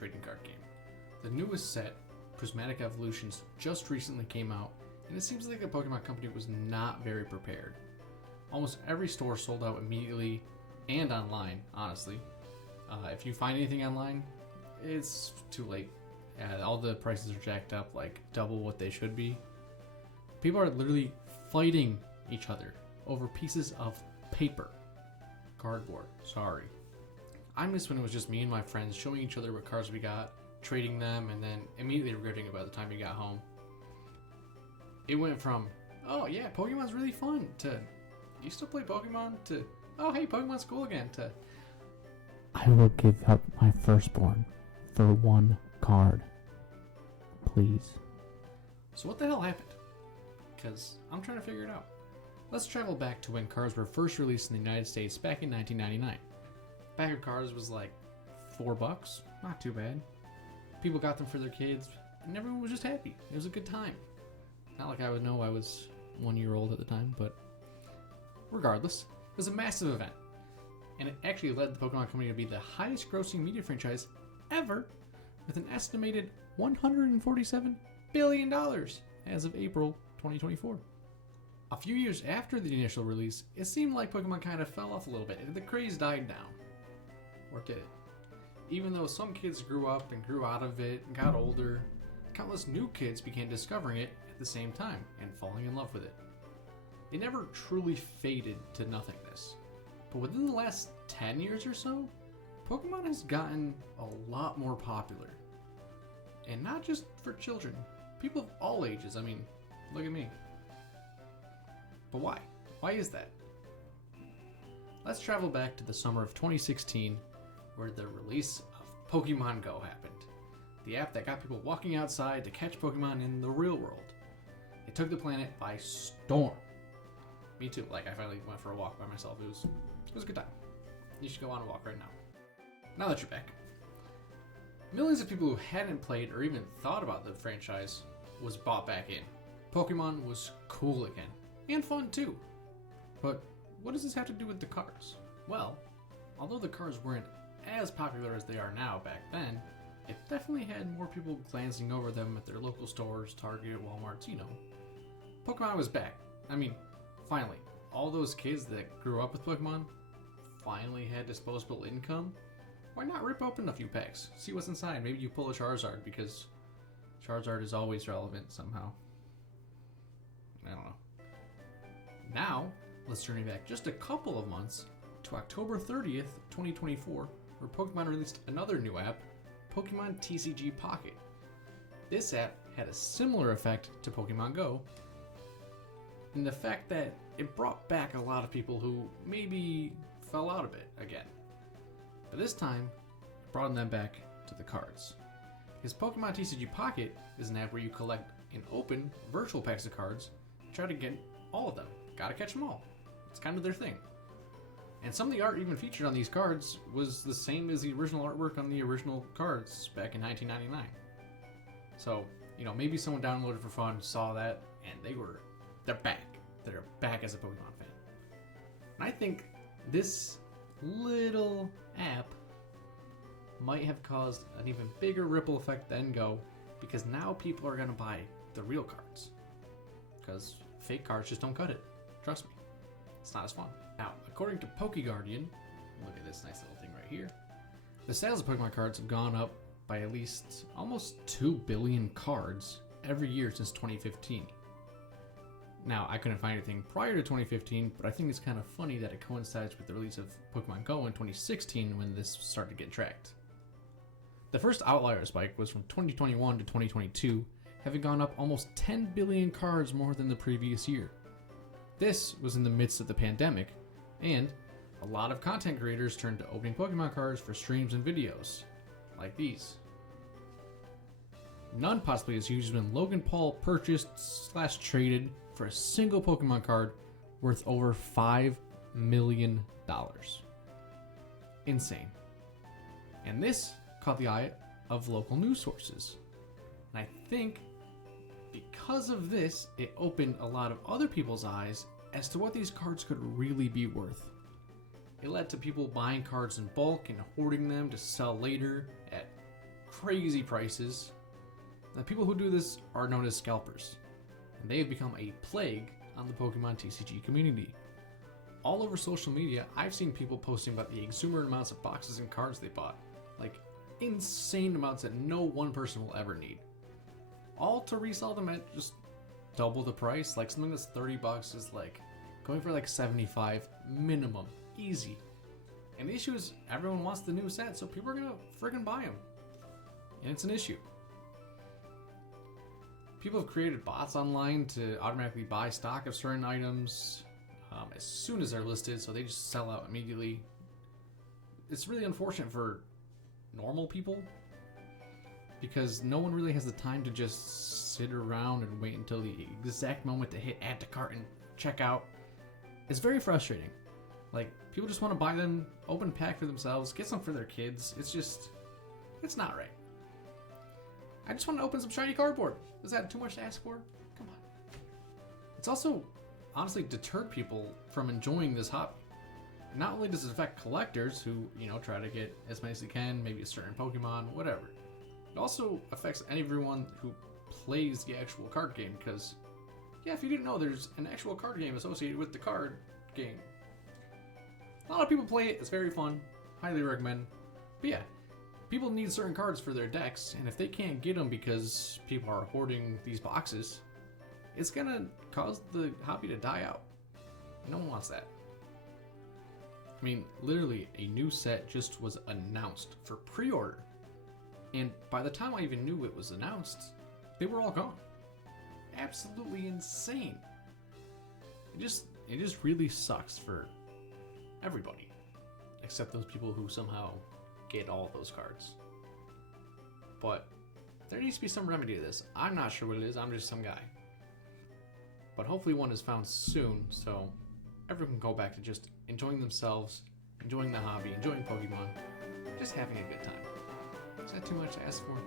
trading card game. The newest set, Prismatic Evolutions, just recently came out, and it seems like the Pokemon Company was not very prepared. Almost every store sold out immediately, and online, honestly. If you find anything online, it's too late. All the prices are jacked up, like double what they should be. People are literally fighting each other over pieces of paper. Cardboard, sorry. I miss when it was just me and my friends showing each other what cards we got, trading them, and then immediately regretting it by the time we got home. It went from, oh yeah, Pokemon's really fun, to, you still play Pokemon, to, oh hey, Pokemon's cool again, to, I will give up my firstborn for one card. Please. so what the hell happened? Because I'm trying to figure it out. Let's travel back to when cards were first released in the United States back in 1999. Pack of cards was like $4, not too bad. People got them for their kids, and everyone was just happy. It was a good time. Not like I would know, I was 1 year old at the time, but regardless, it was a massive event. And it actually led the Pokemon Company to be the highest grossing media franchise ever, with an estimated $147 billion as of April 2024. A few years after the initial release, it seemed like Pokemon kind of fell off a little bit, and the craze died down. Or did it? Even though some kids grew up and grew out of it and got older, countless new kids began discovering it at the same time and falling in love with it. It never truly faded to nothingness. But within the last 10 years or so, Pokemon has gotten a lot more popular. And not just for children, people of all ages. I mean, look at me. But why? Why is that? Let's travel back to the summer of 2016, where the release of Pokemon Go happened. The app that got people walking outside to catch Pokemon in the real world. It took the planet by storm. Me too. Like, I finally went for a walk by myself. It was a good time. You should go on a walk right now. Now that you're back. Millions of people who hadn't played or even thought about the franchise was bought back in. Pokemon was cool again. And fun too. But what does this have to do with the cards? Well, although the cards weren't as popular as they are now back then, it definitely had more people glancing over them at their local stores, Target, Walmart, you know. Pokemon was back. I mean, finally, all those kids that grew up with Pokemon finally had disposable income. Why not rip open a few packs? See what's inside. Maybe you pull a Charizard, because Charizard is always relevant somehow. I don't know. Now, let's journey back just a couple of months to October 30th, 2024, where Pokemon released another new app, Pokemon TCG Pocket. This app had a similar effect to Pokemon Go, in the fact that it brought back a lot of people who maybe fell out a bit again. But this time, it brought them back to the cards. Because Pokemon TCG Pocket is an app where you collect and open virtual packs of cards, try to get all of them. Gotta catch them all. It's kind of their thing. And some of the art even featured on these cards was the same as the original artwork on the original cards back in 1999. So, maybe someone downloaded for fun, saw that, and they're back. They're back as a Pokemon fan. And I think this little app might have caused an even bigger ripple effect than Go, because now people are going to buy the real cards. Because fake cards just don't cut it. Trust me. It's not as fun. Now, according to PokeGuardian, look at this nice little thing right here, the sales of Pokemon cards have gone up by at least almost 2 billion cards every year since 2015. Now, I couldn't find anything prior to 2015, but I think it's kind of funny that it coincides with the release of Pokemon Go in 2016 when this started to get tracked. The first outlier spike was from 2021 to 2022, having gone up almost 10 billion cards more than the previous year. This was in the midst of the pandemic, and a lot of content creators turned to opening Pokemon cards for streams and videos, like these. None possibly as huge as when Logan Paul purchased/traded for a single Pokemon card worth over $5 million. Insane. And this caught the eye of local news sources. And I think because of this, it opened a lot of other people's eyes as to what these cards could really be worth. It led to people buying cards in bulk and hoarding them to sell later at crazy prices. The people who do this are known as scalpers, and they have become a plague on the Pokemon TCG community. All over social media, I've seen people posting about the exuberant amounts of boxes and cards they bought. Like, insane amounts that no one person will ever need. All to resell them at just double the price. Like, something that's $30 is like going for like 75 minimum. Easy. And the issue is everyone wants the new set, so people are gonna friggin' buy them. And it's an issue. People have created bots online to automatically buy stock of certain items as soon as they're listed, so they just sell out immediately. It's really unfortunate for normal people because no one really has the time to just sit around and wait until the exact moment to hit add to cart and check out. It's very frustrating. Like, people just want to buy them, open a pack for themselves, get some for their kids. It's not right. I just want to open some shiny cardboard. Is that too much to ask for? Come on. It's also honestly deterred people from enjoying this hobby. Not only does it affect collectors who, try to get as many as they can, maybe a certain Pokemon, whatever. It also affects everyone who plays the actual card game because, yeah, if you didn't know, there's an actual card game associated with the card game. A lot of people play it. It's very fun. Highly recommend. But yeah, people need certain cards for their decks, and if they can't get them because people are hoarding these boxes, it's gonna cause the hobby to die out. No one wants that. I mean, literally, a new set just was announced for pre-order, and by the time I even knew it was announced, they were all gone. Absolutely insane. It just really sucks for everybody, except those people who somehow get all of those cards. But there needs to be some remedy to this. I'm not sure what it is. I'm just some guy. But hopefully one is found soon, so everyone can go back to just enjoying themselves, enjoying the hobby, enjoying Pokemon, just having a good time. Is that too much to ask for?